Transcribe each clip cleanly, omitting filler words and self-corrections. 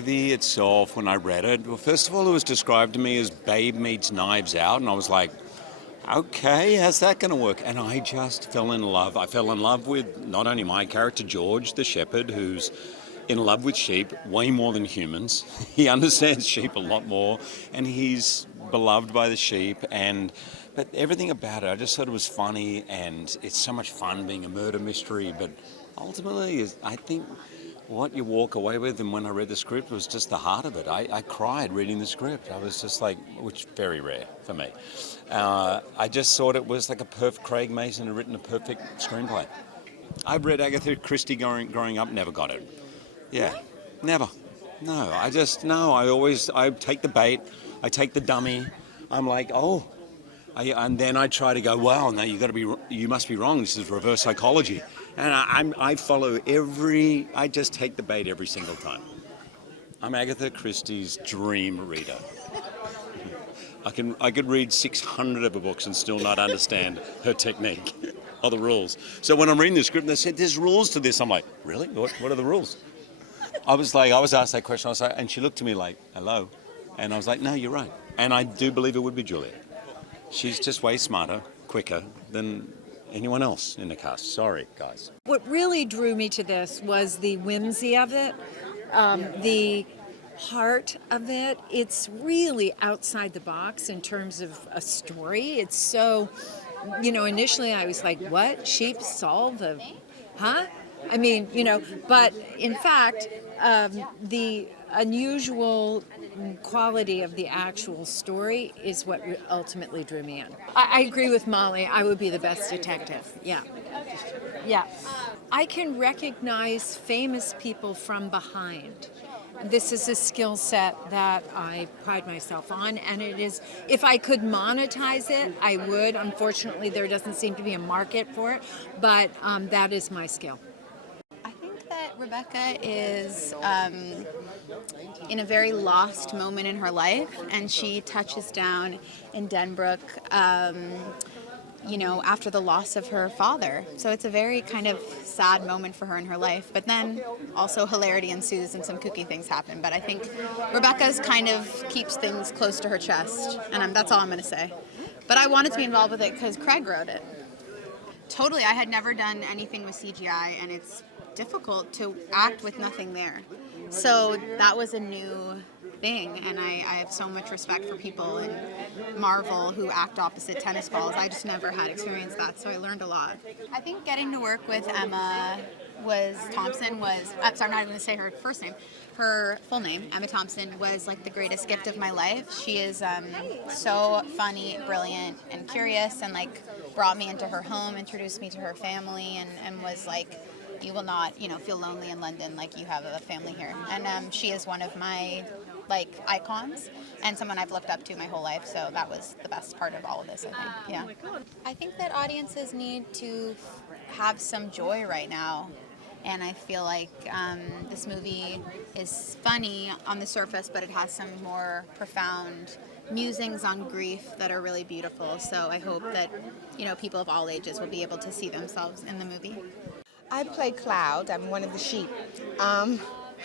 movie itself, when I read it, well, first of all, it was described to me as Babe meets Knives Out, and I was like, okay, how's that going to work? And I just fell in love. I fell in love with not only my character, George, the shepherd, who's in love with sheep way more than humans. He understands sheep a lot more, and he's beloved by the sheep. But everything about it, I just thought it was funny, and it's so much fun being a murder mystery. But ultimately, I think what you walk away with, and when I read the script, was just the heart of it. I cried reading the script. I was just like, which is very rare for me. I just thought it was like a perfect, Craig Mason had written a perfect screenplay. I've read Agatha Christie growing up, never got it. Yeah, never. No, I take the bait, I take the dummy. I'm like, oh. And then I try to go, wow, no, you must be wrong. This is reverse psychology. And I just take the bait every single time. I'm Agatha Christie's dream reader. I could read 600 of her books and still not understand her technique or the rules. So when I'm reading the script and they said, there's rules to this, I'm like, really? What are the rules? I was asked that question, and she looked at me like, hello? And I was like, no, you're right. And I do believe it would be Julia. She's just way smarter, quicker than anyone else in the cast. Sorry, guys. What really drew me to this was the whimsy of it, the heart of it. It's really outside the box in terms of a story. It's so, initially I was like, what? Sheep solve a, huh? I mean, but in fact, the unusual quality of the actual story is what ultimately drew me in. I agree with Molly. I would be the best detective. Yeah. I can recognize famous people from behind. This is a skill set that I pride myself on, and it is, if I could monetize it, I would. Unfortunately, there doesn't seem to be a market for it, but that is my skill. Rebecca is in a very lost moment in her life, and she touches down in Denbrook, after the loss of her father. So it's a very kind of sad moment for her in her life, but then also hilarity ensues and some kooky things happen. But I think Rebecca's kind of keeps things close to her chest, and that's all I'm going to say. But I wanted to be involved with it because Craig wrote it. Totally, I had never done anything with CGI, and it's difficult to act with nothing there. So that was a new thing, and I have so much respect for people in Marvel who act opposite tennis balls. I just never had experienced that, so I learned a lot. I think getting to work with Thompson was, I'm sorry, I'm not even going to say her first name. Her full name, Emma Thompson, was like the greatest gift of my life. She is so funny, brilliant, and curious, and brought me into her home, introduced me to her family, and was like, you will not, feel lonely in London, like you have a family here. And she is one of my, icons, and someone I've looked up to my whole life, so that was the best part of all of this, I think, yeah. I think that audiences need to have some joy right now, and I feel like this movie is funny on the surface, but it has some more profound musings on grief that are really beautiful, so I hope that, people of all ages will be able to see themselves in the movie. I play Cloud. I'm one of the sheep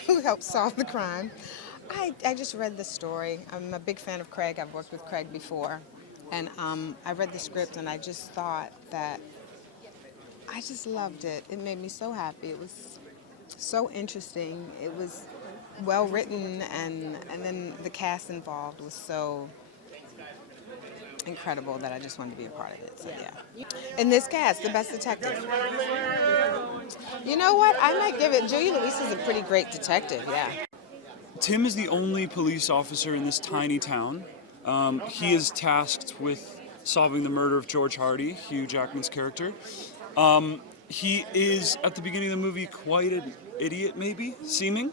who helped solve the crime. I just read the story. I'm a big fan of Craig. I've worked with Craig before. And I read the script, and I just thought that I just loved it. It made me so happy. It was so interesting. It was well written, and then the cast involved was so incredible that I just wanted to be a part of it. So yeah. In this cast, the best detective. You know what? I might give it. Julia Louis is a pretty great detective. Yeah. Tim is the only police officer in this tiny town. He is tasked with solving the murder of George Hardy, Hugh Jackman's character. He is, at the beginning of the movie, quite an idiot, maybe, seeming.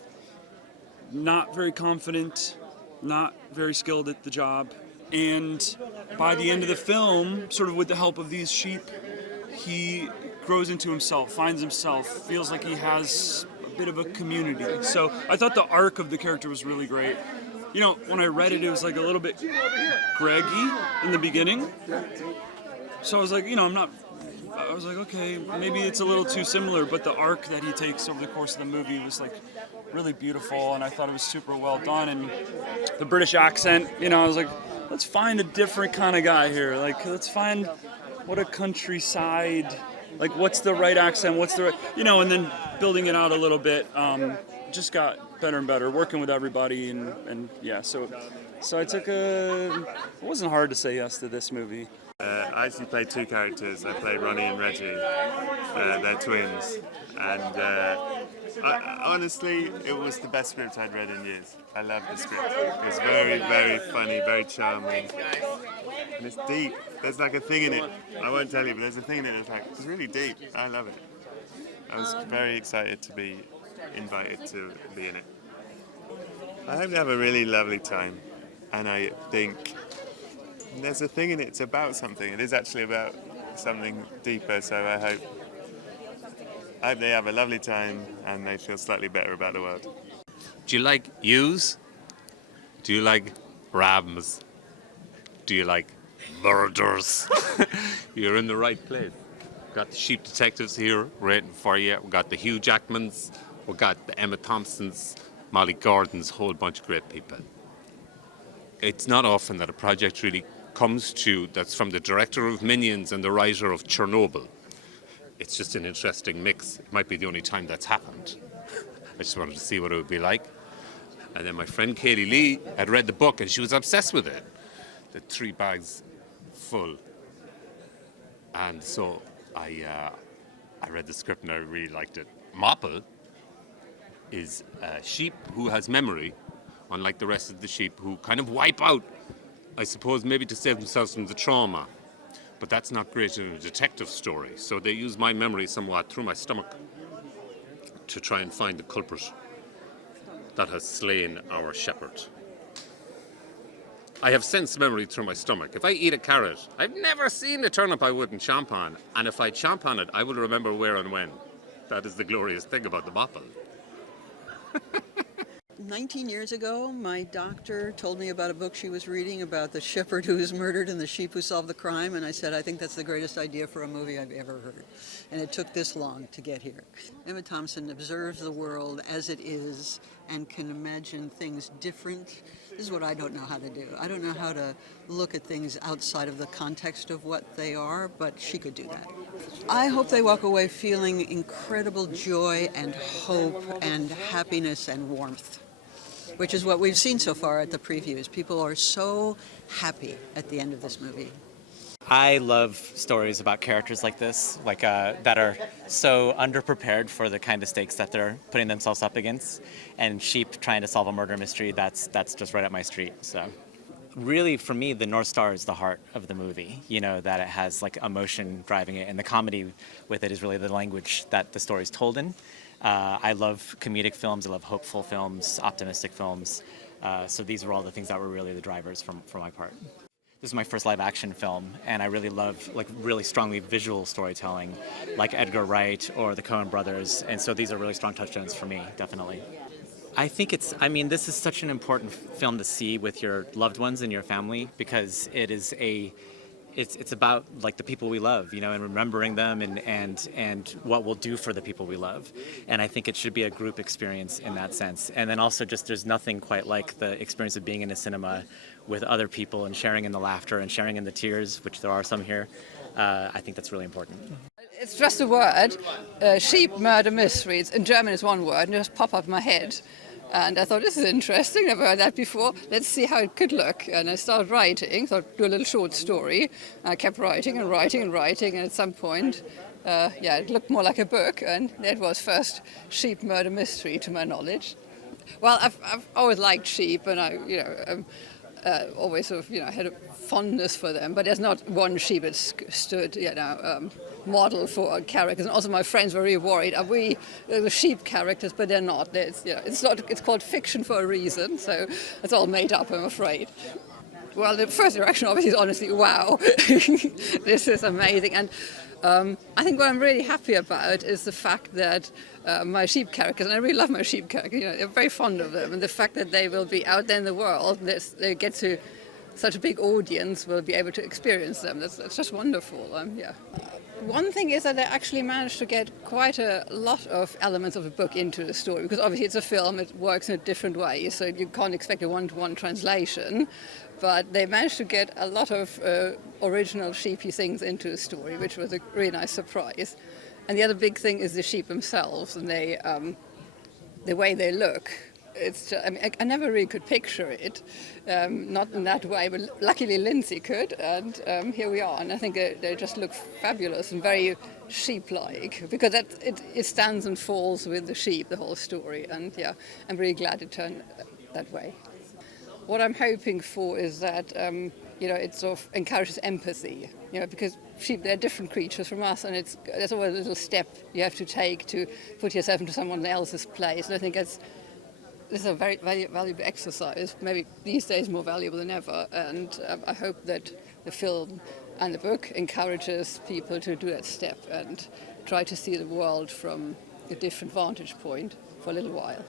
Not very confident, not very skilled at the job. And by the end of the film, sort of with the help of these sheep, he grows into himself, finds himself, feels like he has a bit of a community. So I thought the arc of the character was really great. When I read it, it was like a little bit Greggy in the beginning. So I was like, I'm not I was like, okay, maybe it's a little too similar, but the arc that he takes over the course of the movie was like really beautiful, and I thought it was super well done. And the British accent, I was like, let's find a different kind of guy here. Like, let's find what a countryside, like what's the right accent, what's the right, and then building it out a little bit, just got better and better, working with everybody, and yeah, so I took it wasn't hard to say yes to this movie. I actually played two characters. I played Ronnie and Reggie. They're twins. And honestly, it was the best script I'd read in years. I loved the script. It was very, very funny, very charming. And it's deep. There's like a thing in it. I won't tell you, but there's a thing in it that's it's really deep. I love it. I was very excited to be invited to be in it. I hope they have a really lovely time. And I think there's a thing in it, it's about something. It is actually about something deeper, so I hope they have a lovely time and they feel slightly better about the world. Do you like ewes? Do you like rams? Do you like murders? You're in the right place. We've got the sheep detectives here waiting for you. We've got the Hugh Jackmans. We've got the Emma Thompsons, Molly Gordons, a whole bunch of great people. It's not often that a project really comes to that's from the director of Minions and the writer of Chernobyl. It's just an interesting mix. It might be the only time that's happened. I just wanted to see what it would be like. And then my friend Katie Lee had read the book and she was obsessed with it. The 3 bags full. And so I read the script and I really liked it. Mopple is a sheep who has memory, unlike the rest of the sheep who kind of wipe out, I suppose, maybe to save themselves from the trauma. But that's not great in a detective story. So they use my memory somewhat through my stomach to try and find the culprit that has slain our shepherd. I have sense memory through my stomach. If I eat a carrot, I've never seen a turnip I wouldn't chomp on. And if I chomp on it, I will remember where and when. That is the glorious thing about the bopple. 19 years ago, my doctor told me about a book she was reading about the shepherd who was murdered and the sheep who solved the crime, and I said, I think that's the greatest idea for a movie I've ever heard. And it took this long to get here. Emma Thompson observes the world as it is and can imagine things different. This is what I don't know how to do. I don't know how to look at things outside of the context of what they are, but she could do that. I hope they walk away feeling incredible joy and hope and happiness and warmth, which is what we've seen so far at the previews. People are so happy at the end of this movie. I love stories about characters like this, that are so underprepared for the kind of stakes that they're putting themselves up against. And sheep trying to solve a murder mystery, that's just right up my street. So, really, for me, the North Star is the heart of the movie. That it has like emotion driving it, and the comedy with it is really the language that the story is told in. I love comedic films. I love hopeful films, optimistic films. So these were all the things that were really the drivers for my part. This is my first live action film, and I really love really strongly visual storytelling, like Edgar Wright or the Coen brothers. And so these are really strong touchdowns for me, definitely. I think this is such an important film to see with your loved ones and your family, because it's about like the people we love, and remembering them and what we'll do for the people we love. And I think it should be a group experience in that sense. And then also just there's nothing quite like the experience of being in a cinema with other people and sharing in the laughter and sharing in the tears, which there are some here. I think that's really important. It's just a word, sheep murder mysteries. In German it's one word and it just popped up in my head. And I thought, this is interesting, never heard that before. Let's see how it could look. And I started writing, so I'd do a little short story. I kept writing and writing and writing, and at some point, it looked more like a book, and it was first sheep murder mystery, to my knowledge. Well, I've always liked sheep, and I always sort of, had a fondness for them. But there's not one sheep that stood, model for characters. And also my friends were really worried. Are we the sheep characters? But they're not. It's not. It's called fiction for a reason. So it's all made up, I'm afraid. Well, the first reaction obviously is honestly, wow, this is amazing. And I think what I'm really happy about is the fact that my sheep characters, and I really love my sheep characters, I'm very fond of them, and the fact that they will be out there in the world, they get to such a big audience will be able to experience them. That's just wonderful. One thing is that they actually managed to get quite a lot of elements of the book into the story, because obviously it's a film, it works in a different way, so you can't expect a one-to-one translation, but they managed to get a lot of original sheepy things into the story, which was a really nice surprise. And the other big thing is the sheep themselves, and they, the way they look. I mean, I never really could picture it, not in that way, but luckily Lindsay could, and here we are. And I think they just look fabulous and very sheep-like, because it stands and falls with the sheep, the whole story. And yeah, I'm really glad it turned that way. What I'm hoping for is that it sort of encourages empathy, because sheep, they're different creatures from us, and there's always a little step you have to take to put yourself into someone else's place. And I think this is a very valuable exercise, maybe these days more valuable than ever, and I hope that the film and the book encourages people to do that step and try to see the world from a different vantage point for a little while.